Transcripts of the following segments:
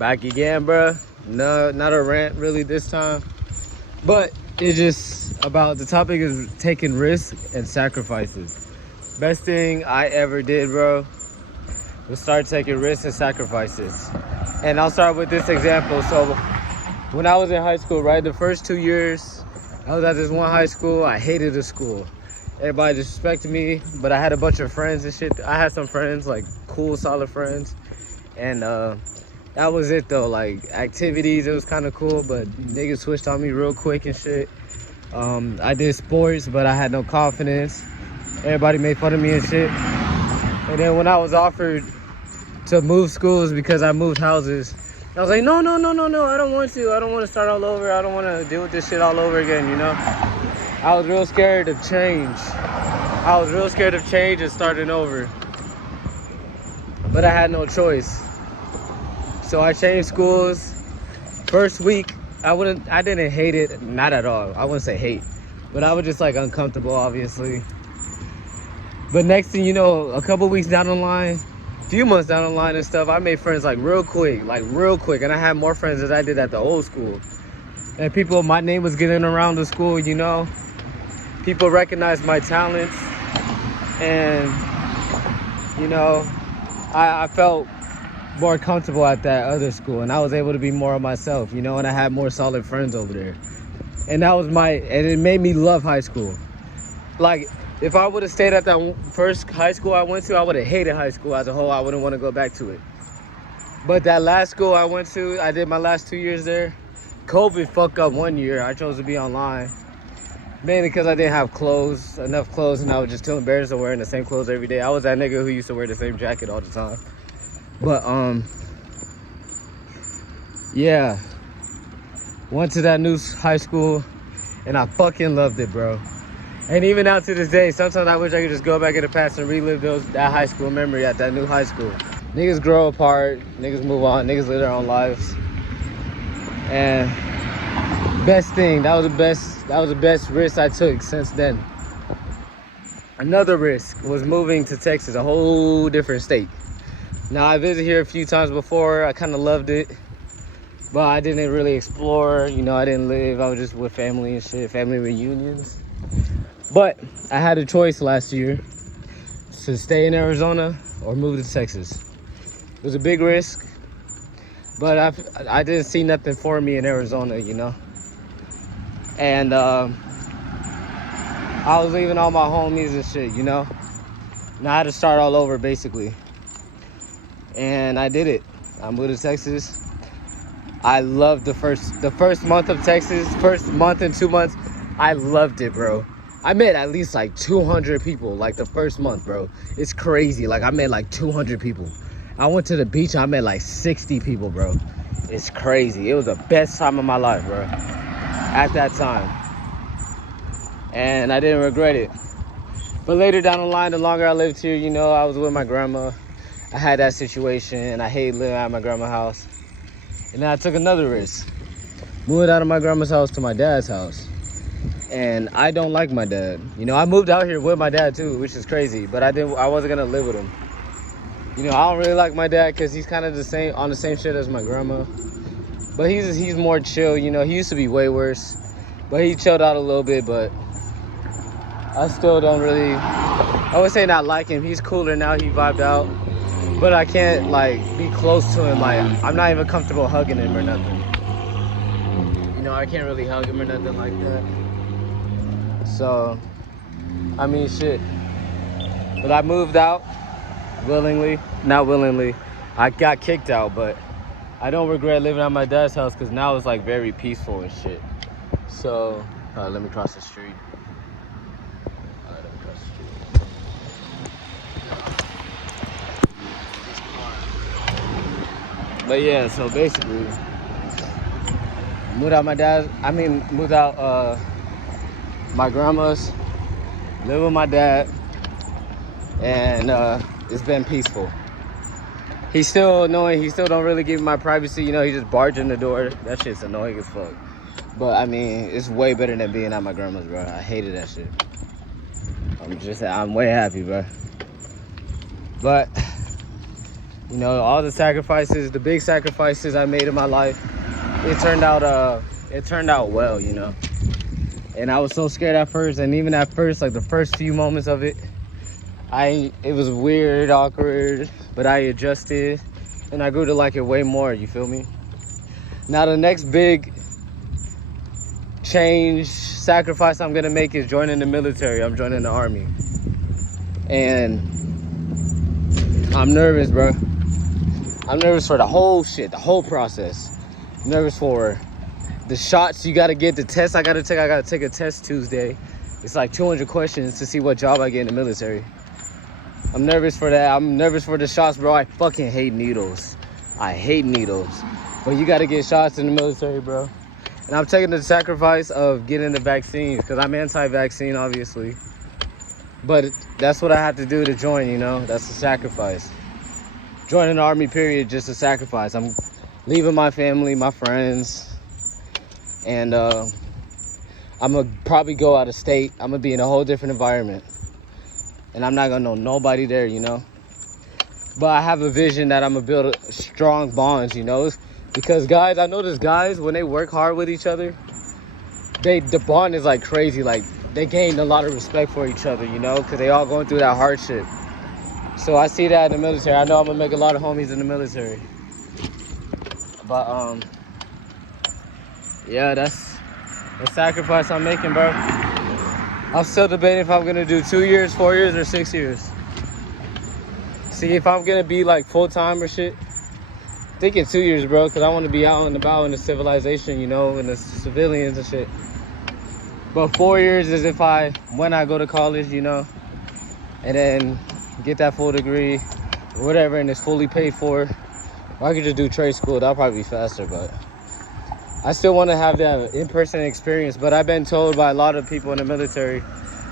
Back again, bro. No, not a rant really this time, but it's just about the topic is taking risks and sacrifices. Best thing I ever did, bro, was start taking risks and sacrifices. And I'll start with this example. So when I was in high school, right, the first 2 years, I was at this one high school. I hated the school. Everybody disrespected me, but I had a bunch of friends and shit. I had some friends, like cool, solid friends. And that was it though. Like activities, it was kind of cool, but niggas switched on me real quick and shit. I did sports, but I had no confidence. Everybody made fun of me and shit. And then when I was offered to move schools because I moved houses, I was like, no, I don't want to. I don't want to start all over. I don't want to deal with this shit all over again, you know? I was real scared of change. I was real scared of change and starting over. But I had no choice. So I changed schools. First week, I didn't hate it, not at all. I wouldn't say hate, but I was just like uncomfortable, obviously. But next thing you know, a couple weeks down the line, a few months down the line and stuff, I made friends like real quick. And I had more friends than I did at the old school. And people, my name was getting around the school, you know. People recognized my talents. And, you know, I felt more comfortable at that other school. And I was able to be more of myself, you know. And I had more solid friends over there. And that was and it made me love high school. Like, if I would have stayed at that first high school I went to, I would have hated high school as a whole. I wouldn't want to go back to it. But that last school I went to, I did my last 2 years there. COVID fucked up 1 year. I chose to be online. Mainly because I didn't have enough clothes, and I was just too embarrassed of wearing the same clothes every day. I was that nigga who used to wear the same jacket all the time. But, yeah. Went to that new high school, and I fucking loved it, bro. And even out to this day, sometimes I wish I could just go back in the past and relive that high school memory at that new high school. Niggas grow apart, niggas move on, niggas live their own lives. And best thing, that was the best risk I took since then. Another risk was moving to Texas, a whole different state. Now I visited here a few times before, I kind of loved it, but I didn't really explore, you know, I didn't live, I was just with family and shit, family reunions. But I had a choice last year to stay in Arizona or move to Texas. It was a big risk, but I didn't see nothing for me in Arizona, you know. And I was leaving all my homies and shit, you know. And I had to start all over basically. And I did it. I moved to Texas. I loved the first month of Texas, first month and 2 months. I loved it, bro. I met at least like 200 people like the first month, bro. It's crazy. Like I met like 200 people. I went to the beach and I met like 60 people, bro. It's crazy. It was the best time of my life, bro. At that time. And I didn't regret it. But later down the line, the longer I lived here, you know, I was with my grandma. I had that situation and I hated living at my grandma's house. And then I took another risk. Moved out of my grandma's house to my dad's house. And I don't like my dad. You know, I moved out here with my dad too, which is crazy. But I wasn't gonna live with him. You know, I don't really like my dad because he's kind of on the same shit as my grandma. But he's more chill. You know, he used to be way worse, but he chilled out a little bit. But I still don't really. I would say not like him. He's cooler now. He vibed out. But I can't like be close to him. Like I'm not even comfortable hugging him or nothing. You know, I can't really hug him or nothing like that. So, I mean, shit. But I moved out willingly, not willingly. I got kicked out, but I don't regret living at my dad's house because now it's like very peaceful and shit. So, let me cross the street. Let me cross the street. But yeah, so basically, moved out my grandma's, live with my dad, and it's been peaceful. He's still annoying. He still don't really give me my privacy. You know, he just barged in the door. That shit's annoying as fuck. But I mean, it's way better than being at my grandma's, bro. I hated that shit. I'm way happy, bro. But You know, all the sacrifices, the big sacrifices I made in my life, it turned out well, you know. And I was so scared at first, and even at first, like the first few moments of it, it was weird, awkward, but I adjusted and I grew to like it way more, you feel me? Now the next big change, sacrifice I'm gonna make is joining the military. I'm joining the army. And I'm nervous, bro. I'm nervous for the whole shit, the whole process. I'm nervous for the shots you gotta get, the tests I gotta take. I gotta take a test Tuesday. It's like 200 questions to see what job I get in the military. I'm nervous for that. I'm nervous for the shots, bro. I fucking hate needles. I hate needles. But you gotta get shots in the military, bro. And I'm taking the sacrifice of getting the vaccines because I'm anti-vaccine, obviously. But that's what I have to do to join, you know? That's a sacrifice. Joining the army, period, just a sacrifice. I'm leaving my family, my friends, and I'm gonna probably go out of state. I'm gonna be in a whole different environment. And I'm not gonna know nobody there, you know? But I have a vision that I'm gonna build strong bonds, you know? Because guys, I notice guys, when they work hard with each other, the bond is like crazy. Like, they gain a lot of respect for each other, you know? Because they all going through that hardship. So I see that in the military. I know I'm gonna make a lot of homies in the military. But, yeah, that's the sacrifice I'm making, bro. I'm still debating if I'm gonna do 2 years, 4 years, or 6 years. See, if I'm gonna be like full-time or shit, thinking 2 years, bro, because I want to be out and about in the civilization, you know, in the civilians and shit. But 4 years is when I go to college, you know, and then get that full degree or whatever, and it's fully paid for. Or I could just do trade school. That'll probably be faster, but I still want to have that in-person experience. But I've been told by a lot of people in the military,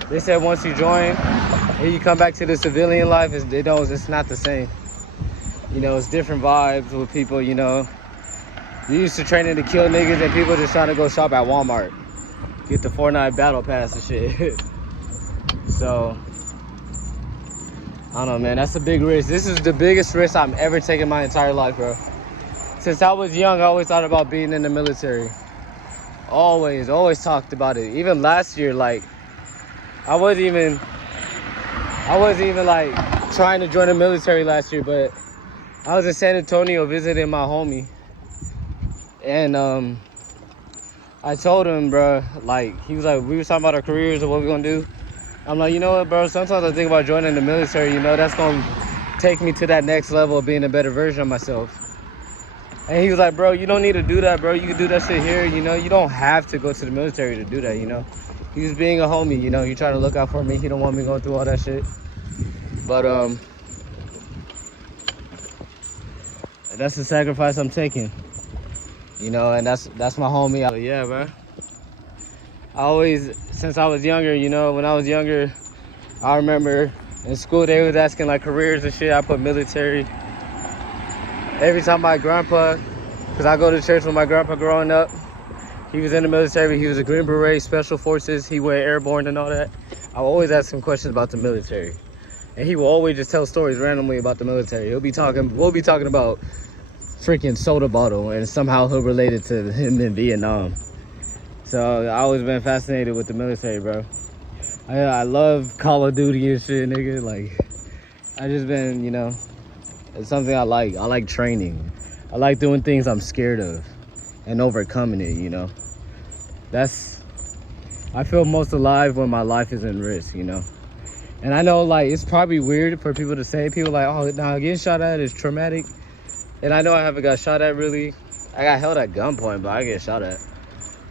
they said once you join and you come back to the civilian life, it's not the same. You know, it's different vibes with people, you know. You used to training to kill niggas and people just trying to go shop at Walmart. Get the Fortnite battle pass and shit. So, I don't know, man. That's a big risk. This is the biggest risk I'm ever taken my entire life, bro. Since I was young, I always thought about being in the military. Always talked about it. Even last year, like, I wasn't even like trying to join the military last year, but I was in San Antonio visiting my homie. And I told him, bro, like, he was like, we were talking about our careers and what we're gonna do. I'm like, you know what, bro, sometimes I think about joining the military, you know, that's gonna take me to that next level of being a better version of myself. And he was like, bro, you don't need to do that, bro. You can do that shit here, you know. You don't have to go to the military to do that, you know. He was being a homie, you know. He trying to look out for me. He don't want me going through all that shit. But, that's the sacrifice I'm taking. You know, and that's my homie. Yeah, bro. Since I was younger, you know, when I was younger, I remember in school they was asking like careers and shit. I put military. Every time my grandpa, because I go to church with my grandpa growing up, he was in the military. He was a Green Beret, Special Forces. He went airborne and all that. I will always ask him questions about the military. And he will always just tell stories randomly about the military. We'll be talking about freaking soda bottle, and somehow he'll relate it to him in Vietnam. So I always been fascinated with the military, bro. I love Call of Duty and shit, nigga. Like, I just been, you know, it's something I like. I like training. I like doing things I'm scared of and overcoming it, you know. I feel most alive when my life is in risk, you know. And I know, like, it's probably weird for people to say. People like, oh, now getting shot at is traumatic. And I know I haven't got shot at, really. I got held at gunpoint, but I get shot at.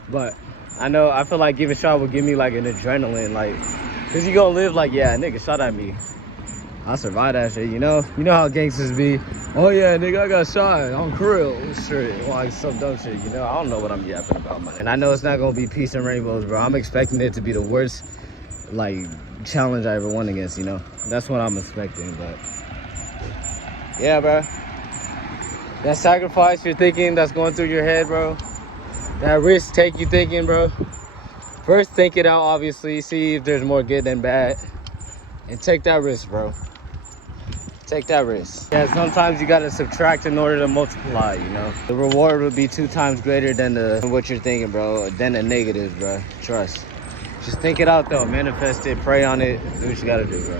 But I feel like giving shot would give me, like, an adrenaline, like, because you gonna live like, yeah, a nigga shot at me. I survived that shit, you know? You know how gangsters be. Oh, yeah, nigga, I got shot on Krill. Shit, like some dumb shit, you know? I don't know what I'm yapping about, man. And I know it's not gonna be peace and rainbows, bro. I'm expecting it to be the worst, like, challenge I ever won against, you know? That's what I'm expecting, but yeah, bro. That sacrifice you're thinking that's going through your head, bro. That risk take you thinking, bro. First, think it out, obviously. See if there's more good than bad. And take that risk, bro. Take that risk. Yeah, sometimes you gotta subtract in order to multiply, you know? The reward would be 2 times greater than what you're thinking, bro, than the negatives, bro. Trust. Just think it out, though. Manifest it, pray on it, do what you gotta do, bro.